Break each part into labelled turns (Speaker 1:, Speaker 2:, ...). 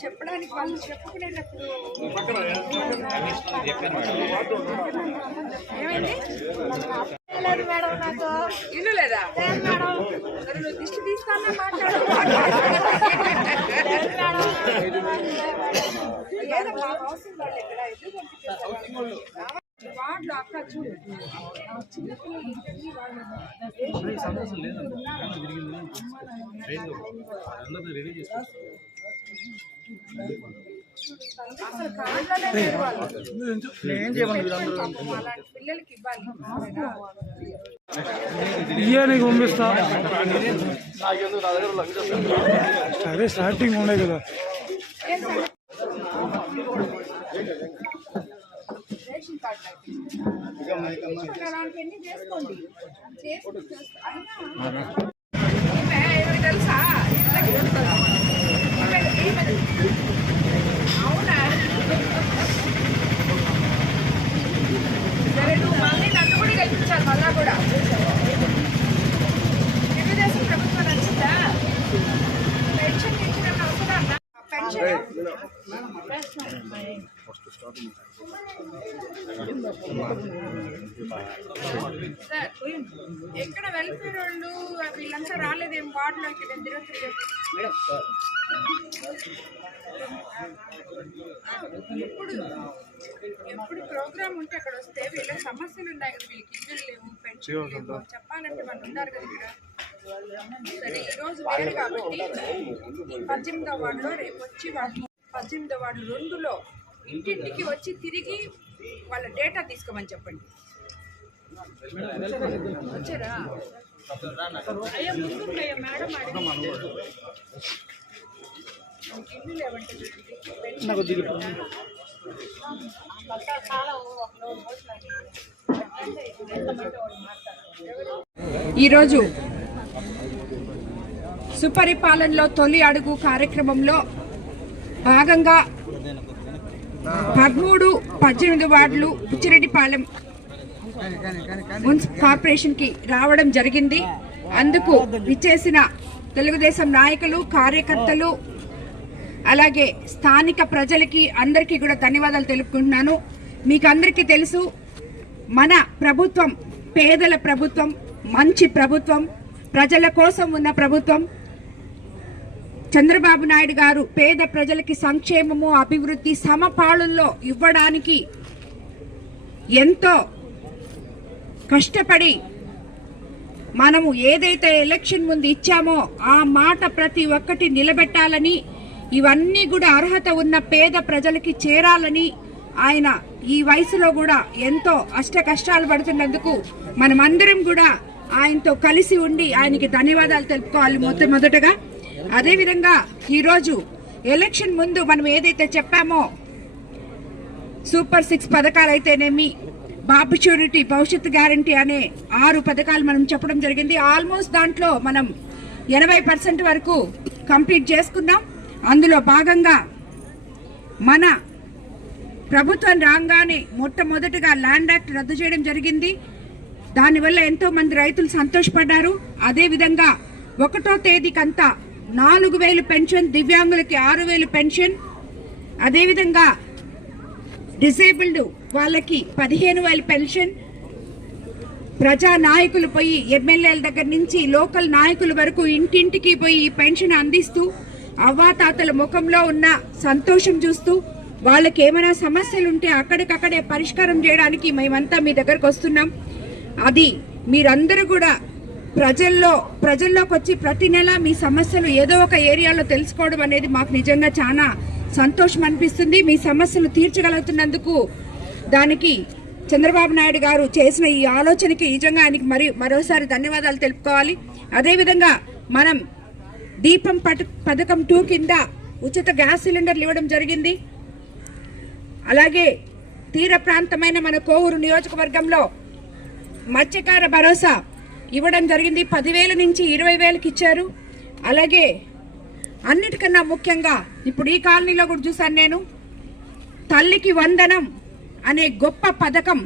Speaker 1: చెప్పడానికి వాళ్ళు చెప్పుకునేటప్పుడు ఏమైంది?
Speaker 2: లేదు మేడం నాకు.
Speaker 1: ఇల్లు లేదా?
Speaker 2: లేదు మేడం.
Speaker 1: మరి నువ్వు దిష్టి తీస్తానే మాట్లాడు. ఏదో వార్డులో అక్క చూడు.
Speaker 3: ఇయ్యా నీకు పంపిస్తా. అదే స్టార్టింగ్ ఉండే కదా.
Speaker 1: రేషన్ కార్డు చేసుకోండి చేసుకుంటూ అయినా ఈమె ఎవరికి తెలుసా ఇంట్లోకి వస్తుందా? ఈమె- ఈమె- అవునా సరే నువ్వు మళ్ళీ నన్ను కూడా గెలిపించాలి మళ్ళా కూడా తెలుగుదేశం ప్రభుత్వం నచ్చిందా పెన్షన్ ఇచ్చిన అవసరం పెన్షన్ సార్ ఎక్కడ వెల్ఫేర్ వాళ్ళు? వీళ్ళంతా రాలేదేం? వార్డులోకి తిరుగుతుంది ఎప్పుడు? ఎప్పుడు ప్రోగ్రామ్ ఉంటే అక్కడ వస్తే వీళ్ళకి సమస్యలు ఉన్నాయి కదా వీళ్ళకి ఇల్లు లేవు పెన్షన్ లేవు చెప్పాలంటే వాళ్ళు ఉన్నారు కదా ఇక్కడ. సరే ఈ రోజు వేరు కాబట్టి పద్దెనిమిదో వార్డులో రేపు వచ్చి వాళ్ళు పద్దెనిమిదో వార్డు రెండులో ఇంటింటికి వచ్చి తిరిగి వాళ్ళ డేటా తీసుకోమని చెప్పండి. వచ్చారా? అయ్యా ముందుండయ్యా మేడం అడిగి. ఇల్లు లేవంటే పెన్షన్ లేవంట. ఈరోజు సుపరిపాలనలో తొలి అడుగు కార్యక్రమంలో భాగంగా పదమూడు పద్దెనిమిది వార్డులు పిచ్చిరెడ్డిపాలెం మున్సిపల్ కార్పొరేషన్కి రావడం జరిగింది. అందుకు విచ్చేసిన తెలుగుదేశం నాయకులు కార్యకర్తలు అలాగే స్థానిక ప్రజలకి అందరికీ కూడా ధన్యవాదాలు తెలుపుకుంటున్నాను. మీకు అందరికీ తెలుసు మన ప్రభుత్వం పేదల ప్రభుత్వం మంచి ప్రభుత్వం ప్రజల కోసం ఉన్న ప్రభుత్వం చంద్రబాబు నాయుడు గారు పేద ప్రజలకి సంక్షేమము అభివృద్ధి సమపాళుల్లో ఇవ్వడానికి ఎంతో కష్టపడి మనము ఏదైతే ఎలక్షన్ ముందు ఇచ్చామో ఆ మాట ప్రతి ఒక్కటి నిలబెట్టాలని ఇవన్నీ కూడా అర్హత ఉన్న పేద ప్రజలకి చేరాలని ఆయన ఈ వయసులో కూడా ఎంతో అష్ట కష్టాలు పడుతున్నందుకు మనమందరం కూడా ఆయనతో కలిసి ఉండి ఆయనకి ధన్యవాదాలు తెలుపుకోవాలి మొట్టమొదటగా అదేవిధంగా ఈరోజు ఎలక్షన్ ముందు మనం ఏదైతే చెప్పామో సూపర్ సిక్స్ పథకాలు అయితేనేమి బాబు షూరిటీ భవిష్యత్తు గ్యారంటీ అనే ఆరు పథకాలు మనం చెప్పడం జరిగింది. ఆల్మోస్ట్ దాంట్లో మనం ఎనభై పర్సెంట్ వరకు కంప్లీట్ చేసుకున్నాం. అందులో భాగంగా మన ప్రభుత్వం రాగానే మొట్టమొదటిగా ల్యాండ్ యాక్ట్ రద్దు చేయడం జరిగింది. దానివల్ల ఎంతో మంది రైతులు సంతోషపడ్డారు. అదేవిధంగా ఒకటో తేదీకంతా నాలుగు వేలు పెన్షన్ దివ్యాంగులకి ఆరు వేలు పెన్షన్. అదేవిధంగా డిసేబుల్డ్ వాళ్ళకి పదిహేను వేలు పెన్షన్. ప్రజా నాయకులు పోయి ఎమ్మెల్యేల దగ్గర నుంచి లోకల్ నాయకుల వరకు ఇంటింటికి పోయి ఈ పెన్షన్ అందిస్తూ అవ్వాతాతల ముఖంలో ఉన్న సంతోషం చూస్తూ వాళ్ళకి ఏమైనా సమస్యలు ఉంటే అక్కడికక్కడే పరిష్కారం చేయడానికి మేమంతా మీ దగ్గరకు వస్తున్నాం. అది మీరందరూ కూడా ప్రజల్లో ప్రజల్లోకి వచ్చి ప్రతి నెల మీ సమస్యలు ఏదో ఒక ఏరియాలో తెలుసుకోవడం అనేది మాకు నిజంగా చాలా సంతోషం అనిపిస్తుంది. మీ సమస్యలు తీర్చగలుగుతున్నందుకు దానికి చంద్రబాబు నాయుడు గారు చేసిన ఈ ఆలోచనకి నిజంగా ఆయనకి మరి మరోసారి ధన్యవాదాలు తెలుపుకోవాలి. అదేవిధంగా మనం దీపం పట పథకం టూ కింద ఉచిత గ్యాస్ సిలిండర్లు ఇవ్వడం జరిగింది. అలాగే తీర ప్రాంతమైన మన కోవూరు నియోజకవర్గంలో మత్స్యకార భరోసా ఇవ్వడం జరిగింది. పదివేల నుంచి ఇరవై వేలకు ఇచ్చారు. అలాగే అన్నిటికన్నా ముఖ్యంగా ఇప్పుడు ఈ కాలనీలో కూడా చూశాను నేను. తల్లికి వందనం అనే గొప్ప పథకం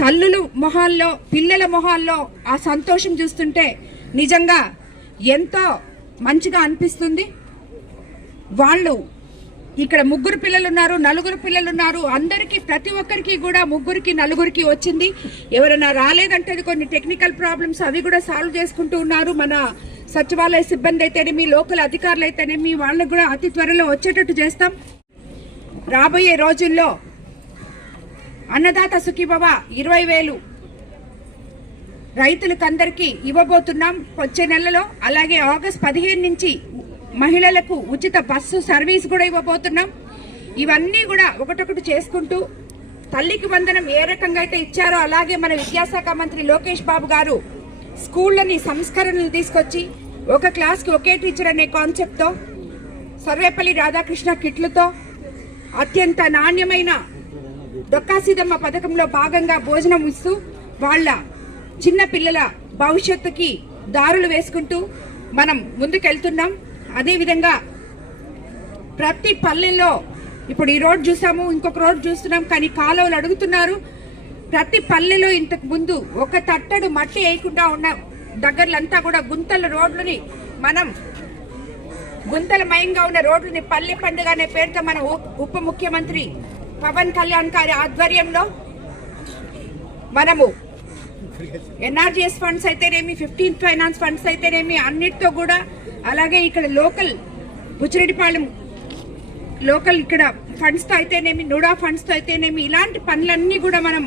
Speaker 1: తల్లుల మొహాల్లో పిల్లల మొహాల్లో ఆ సంతోషం చూస్తుంటే నిజంగా ఎంతో మంచిగా అనిపిస్తుంది. వాళ్ళు ఇక్కడ ముగ్గురు పిల్లలు ఉన్నారు నలుగురు పిల్లలు ఉన్నారు అందరికీ ప్రతి ఒక్కరికి కూడా ముగ్గురికి నలుగురికి వచ్చింది. ఎవరైనా రాలేదంటే కొన్ని టెక్నికల్ ప్రాబ్లమ్స్ అవి కూడా సాల్వ్ చేసుకుంటూ ఉన్నారు. మన సచివాలయ సిబ్బంది అయితేనేమి లోకల్ అధికారులు అయితేనేమి వాళ్ళకు కూడా అతి త్వరలో వచ్చేటట్టు చేస్తాం. రాబోయే రోజుల్లో అన్నదాత సుఖీభవ ఇరవై వేలు రైతులకందరికీ ఇవ్వబోతున్నాం. వచ్చే నెలలో అలాగే ఆగస్ట్ పదిహేను నుంచి మహిళలకు ఉచిత బస్సు సర్వీస్ కూడా ఇవ్వబోతున్నాం. ఇవన్నీ కూడా ఒకటొకటి చేసుకుంటూ తల్లికి వందనం ఏ రకంగా అయితే ఇచ్చారో అలాగే మన విద్యాశాఖ మంత్రి లోకేష్ బాబు గారు స్కూళ్ళని సంస్కరణలు తీసుకొచ్చి ఒక క్లాస్కి ఒకే టీచర్ అనే కాన్సెప్ట్తో సర్వేపల్లి రాధాకృష్ణ కిట్లతో అత్యంత నాణ్యమైన డొక్కాసీదమ్మ పథకంలో భాగంగా భోజనం ఇస్తూ వాళ్ళ చిన్న పిల్లల భవిష్యత్తుకి దారులు వేసుకుంటూ మనం ముందుకెళ్తున్నాం. అదేవిధంగా ప్రతి పల్లెల్లో ఇప్పుడు ఈ రోడ్ చూసాము ఇంకొక రోడ్ చూస్తున్నాం కానీ కాలువలు అడుగుతున్నారు. ప్రతి పల్లెలో ఇంతకు ముందు ఒక తట్టడు మట్టి వేయకుండా ఉన్న దగ్గరలంతా కూడా గుంతల రోడ్లని మనం గుంతలమయంగా ఉన్న రోడ్లని పల్లె పండుగ అనే పేరుతో మన ఉ- ఉప ముఖ్యమంత్రి పవన్ కళ్యాణ్ గారి ఆధ్వర్యంలో మనము ఎన్ఆర్జిఎస్ ఫండ్స్ అయితేనేమి ఫిఫ్టీన్త్ ఫైనాన్స్ ఫండ్స్ అయితేనేమి అన్నిటితో కూడా అలాగే ఇక్కడ లోకల్ బుచ్చిరెడ్డిపాళెం లోకల్ ఇక్కడ ఫండ్స్తో అయితేనేమి నూడా ఫండ్స్తో అయితేనేమి ఇలాంటి పనులన్నీ కూడా మనం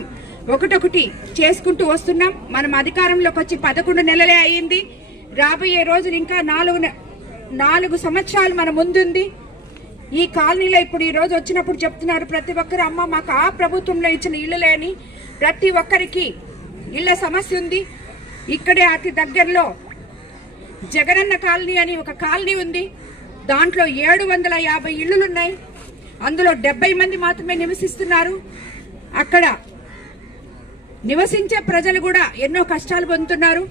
Speaker 1: ఒకటొకటి చేసుకుంటూ వస్తున్నాం. మనం అధికారంలోకి వచ్చి పదకొండు నెలలే అయ్యింది. రాబోయే రోజులు ఇంకా నాలుగు నాలుగు సంవత్సరాలు మన ముందుంది. ఈ కాలనీలో ఇప్పుడు ఈ రోజు వచ్చినప్పుడు చెప్తున్నారు ప్రతి ఒక్కరు అమ్మ మాకు ఆ ప్రభుత్వంలో ఇచ్చిన ఇళ్ళలేని ప్రతి ఒక్కరికి ఇళ్ళ సమస్య ఉంది. ఇక్కడే అతి దగ్గరలో జగనన్న కాలనీ అని ఒక కాలనీ ఉంది. దాంట్లో ఏడు వందల యాభై ఇళ్ళులున్నాయి. అందులో డెబ్బై మంది మాత్రమే నివసిస్తున్నారు. అక్కడ నివసించే ప్రజలు కూడా ఎన్నో కష్టాలు పొందుతున్నారు.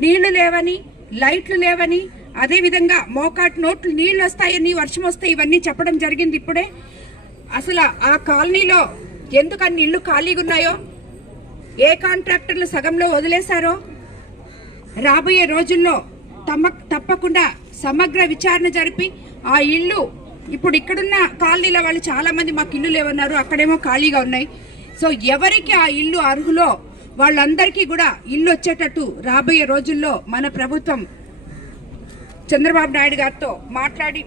Speaker 1: నీళ్ళు లేవని లైట్లు లేవని అదేవిధంగా మోకాటి నోట్లు నీళ్ళు వస్తాయని వర్షం వస్తాయి ఇవన్నీ చెప్పడం జరిగింది ఇప్పుడే. అసలు ఆ కాలనీలో ఎందుకు అన్ని ఇళ్ళు ఖాళీగా ఉన్నాయో ఏ కాంట్రాక్టర్లు సగంలో వదిలేశారో రాబోయే రోజుల్లో తమ తప్పకుండా సమగ్ర విచారణ జరిపి ఆ ఇల్లు ఇప్పుడు ఇక్కడున్న కాలనీల వాళ్ళు చాలామంది మాకు ఇల్లు లేవన్నారు అక్కడేమో ఖాళీగా ఉన్నాయి. సో ఎవరికి ఆ ఇల్లు అర్హులో వాళ్ళందరికీ కూడా ఇల్లు వచ్చేటట్టు రాబోయే రోజుల్లో మన ప్రభుత్వం చంద్రబాబు నాయుడు గారితో మాట్లాడి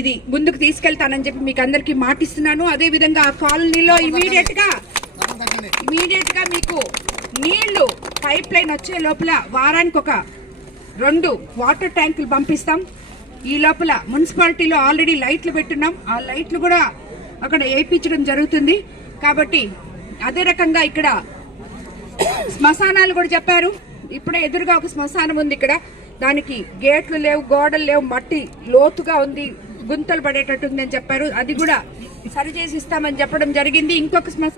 Speaker 1: ఇది ముందుకు తీసుకెళ్తానని చెప్పి మీకు అందరికీ మాటిస్తున్నాను. అదేవిధంగా ఆ కాలనీలో ఇమీడియట్గా ఇమీడియట్గా మీకు నీళ్ళు పైప్ లైన్ వచ్చే లోపల వారానికి ఒక రెండు వాటర్ ట్యాంకులు పంపిస్తాం. ఈ లోపల మున్సిపాలిటీలో ఆల్రెడీ లైట్లు పెట్టున్నాం. ఆ లైట్లు కూడా అక్కడ వేయించడం జరుగుతుంది. కాబట్టి అదే రకంగా ఇక్కడ శ్మశానాలు కూడా చెప్పారు. ఇప్పుడే ఎదురుగా ఒక శ్మశానం ఉంది ఇక్కడ. దానికి గేట్లు లేవు గోడలు లేవు మట్టి లోతుగా ఉంది గుంతలు పడేటట్టుందని చెప్పారు. అది కూడా సరిచేసి ఇస్తామని చెప్పడం జరిగింది. ఇంకొక శ్మశానం